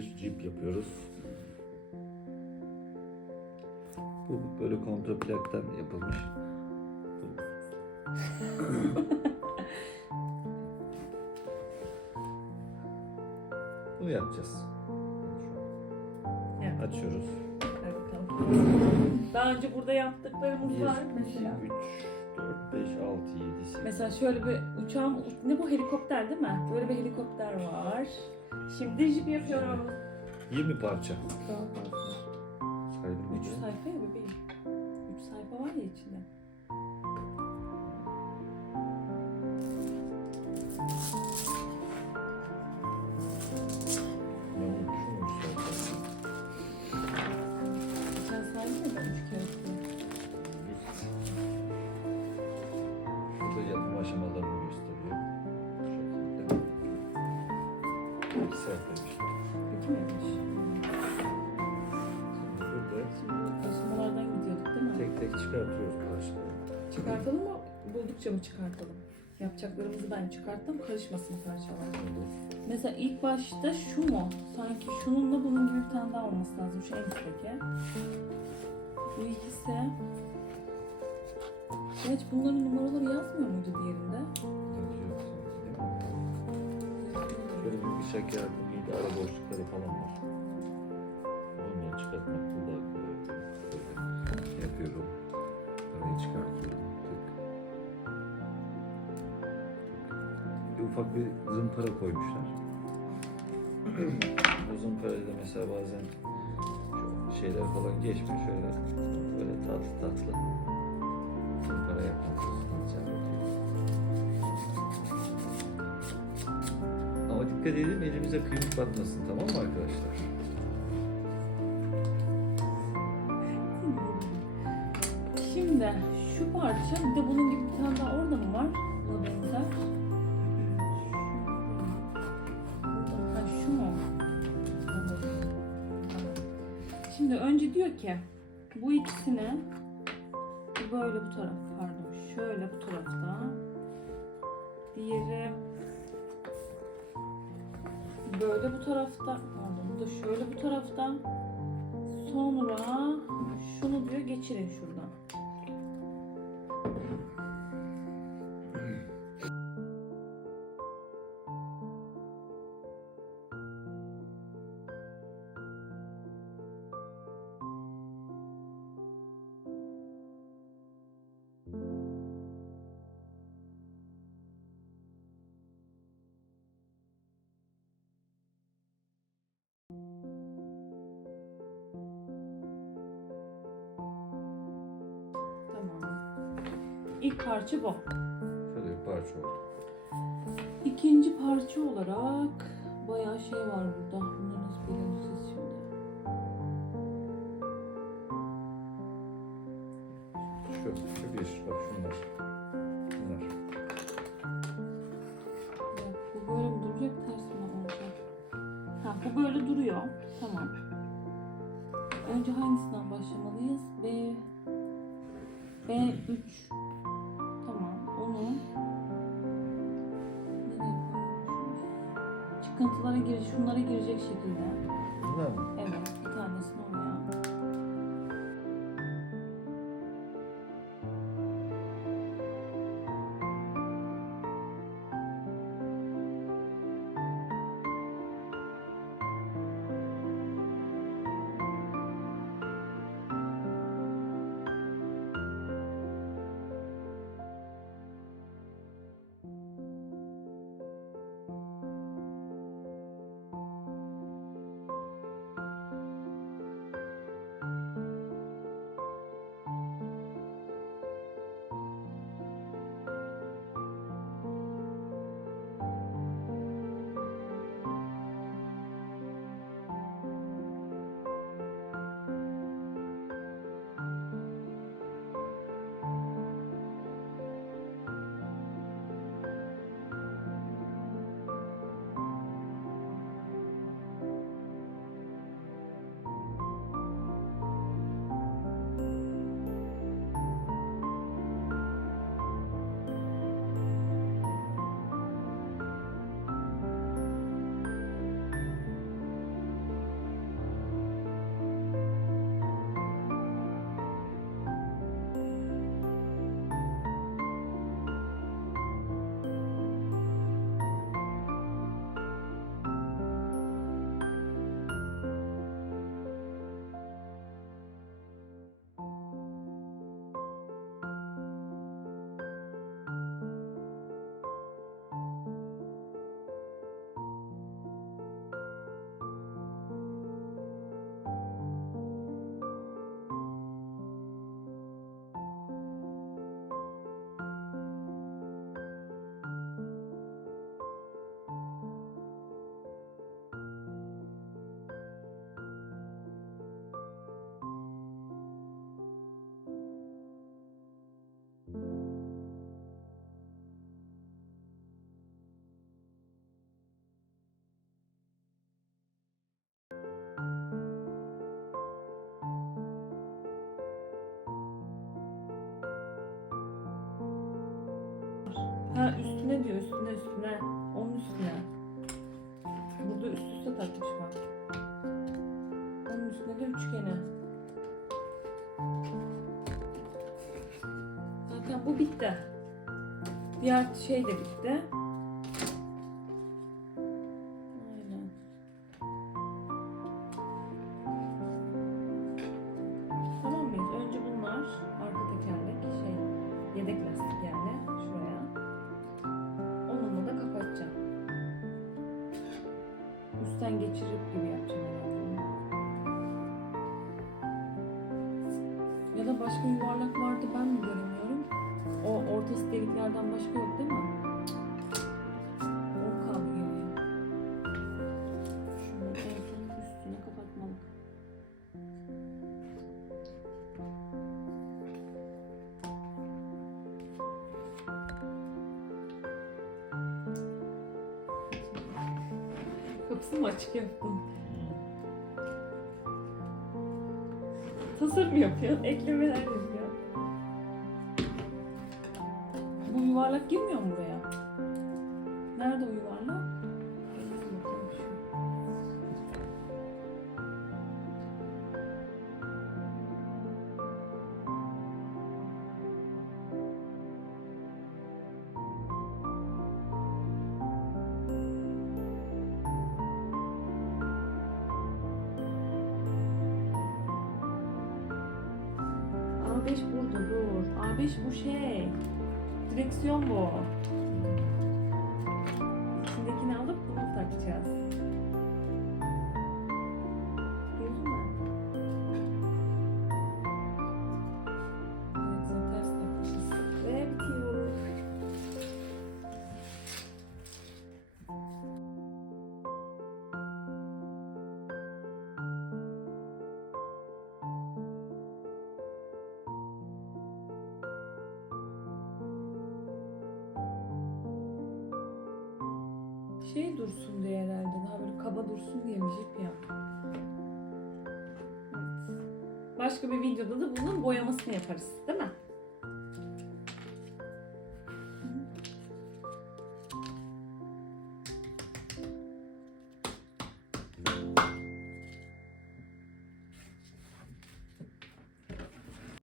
bir jip yapıyoruz. Bu böyle kontraplaktan yapılmış. Bunu yapacağız. Evet. Açıyoruz. Daha önce burada yaptıklarımız 1, var 2, mesela. 3, 4, 5, 6, 7, 8. Mesela şöyle bir uçağım, ne bu helikopter değil mi? Böyle bir helikopter var. Şimdi jip yapıyorum. 20 parça. Daha fazla. Saydım. 3 sayfa ya bebeğim. 3 sayfa var ya içinde. İki sayfaymış. Peki miymiş? Şimdi gidiyorduk değil mi? tek tek çıkartıyoruz parçaları. Çıkartalım mı? Buldukça mı çıkartalım? Yapacaklarımızı ben çıkarttım, karışmasın parçalar. Mesela ilk başta şu mu? Sanki şununla bunun gibi bir tane daha olması lazım. Şu en üstteki. Bu ikisi. Evet bunların numaraları yazmıyor muydu diğerinde? Sanki değil Şöyle bir bıçak yardımıyla ara boşlukları falan var. Onları çıkartmak burada kolay oluyor. Böyle yapıyorum. Arayı çıkartıyorum. Tık. Bir ufak bir zımpara koymuşlar. o zımparayla da mesela bazen şeyler falan geçmiyor. Şöyle böyle tatlı tatlı zımpara yapmalısınız. Ama dikkat edelim elimize kıymık batmasın tamam mı arkadaşlar? Şimdi şu parça bir de bunun gibi bir tane daha orada mı var? Buna benzer. Şu mu? Şimdi önce diyor ki bu ikisini böyle bu taraf pardon şöyle bu tarafta diğeri böyle bu tarafta pardon bu da şöyle bu tarafta sonra şunu diyor geçirin şuradan. İlk parça bu. Şöyle bir parça oldu. İkinci parça olarak bayağı şey var burada. Bunları nasıl belirleyeceğiz şimdi? Şu, şu bir, bak şunlar. Bunlar. Bu böyle mi duracak ters mi olacak? Ha bu böyle duruyor. Tamam. Önce hangisinden başlamalıyız? B B3 Çıkıntılara gir, şunlara girecek şekilde. Bunlar mı? Evet, Ha üstüne diyor üstüne üstüne. Onun üstüne. Burada üst üste takmış bak. Onun üstüne de üçgeni. Zaten bu bitti. Diğer şey de bitti. Tamam mıyız? Önce bunlar arka tekerlek şey yedek lastik yani Üstten geçirip gibi yapacağım herhalde. Ya da başka yuvarlak vardı ben mi göremiyorum? O ortası deliklerden başka yok değil mi? Kapısını mı açık yaptım? Tasarım yapıyor, eklemeler yapıyor. Bu yuvarlak girmiyor mu buraya? Nerede o yuvarlak? A5 burada dur. A5 bu şey. Direksiyon bu. Şey dursun diye herhalde. Daha böyle kaba dursun diye mi jip yap? Evet. Başka bir videoda da bunun boyamasını yaparız. Değil mi?